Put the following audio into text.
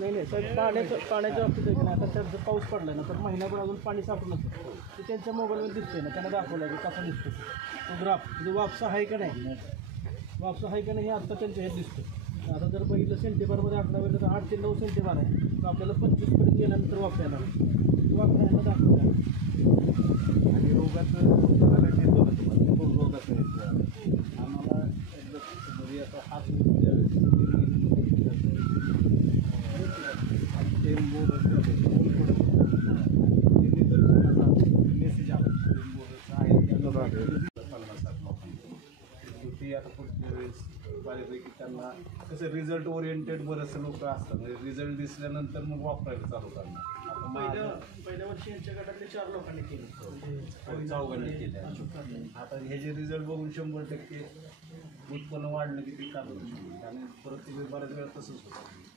नाही साहेब, पाण्याच्या बाबतीत आहे की नाही, आता त्यात जर पाऊस पडला ना तर महिनाभर अजून पाणी साठून असतं ते त्यांच्या मोबाईलवर दिसतंय ना, त्यांना दाखवलं की कसा दिसतो तो ग्राफ, म्हणजे वापसा आहे का नाही, वापसा आहे का नाही हे आत्ता त्यांच्या हे दिसतं. आता जर बघितलं सेंटीबारमध्ये आकडा बघितलं तर 8 ते 9 सेंटीबार आहे, तर आपल्याला 25पर्यंत गेल्यानंतर वापसा येणार वापसा यांना दाखवलं. आणि रोगाचं येतो ना तुम्हाला रोगाचं आम्हाला म्हणजे आता हात मेसेज आला ती आता पुढच्या वेळेस बऱ्यापैकी त्यांना कसं रिझल्ट ओरिएंटेड बरेचसे लोक असतात, म्हणजे रिझल्ट दिसल्यानंतर मग वापरायला चालू करणार. आता पहिल्या वर्षी यांच्या गटातले 4 लोकांनी केलं, चौघांनी केले. आता हे जे रिझल्ट बघून 100% उत्पन्न वाढलं की ते काढू आणि परत ते बऱ्याच वेळा तसंच होतं.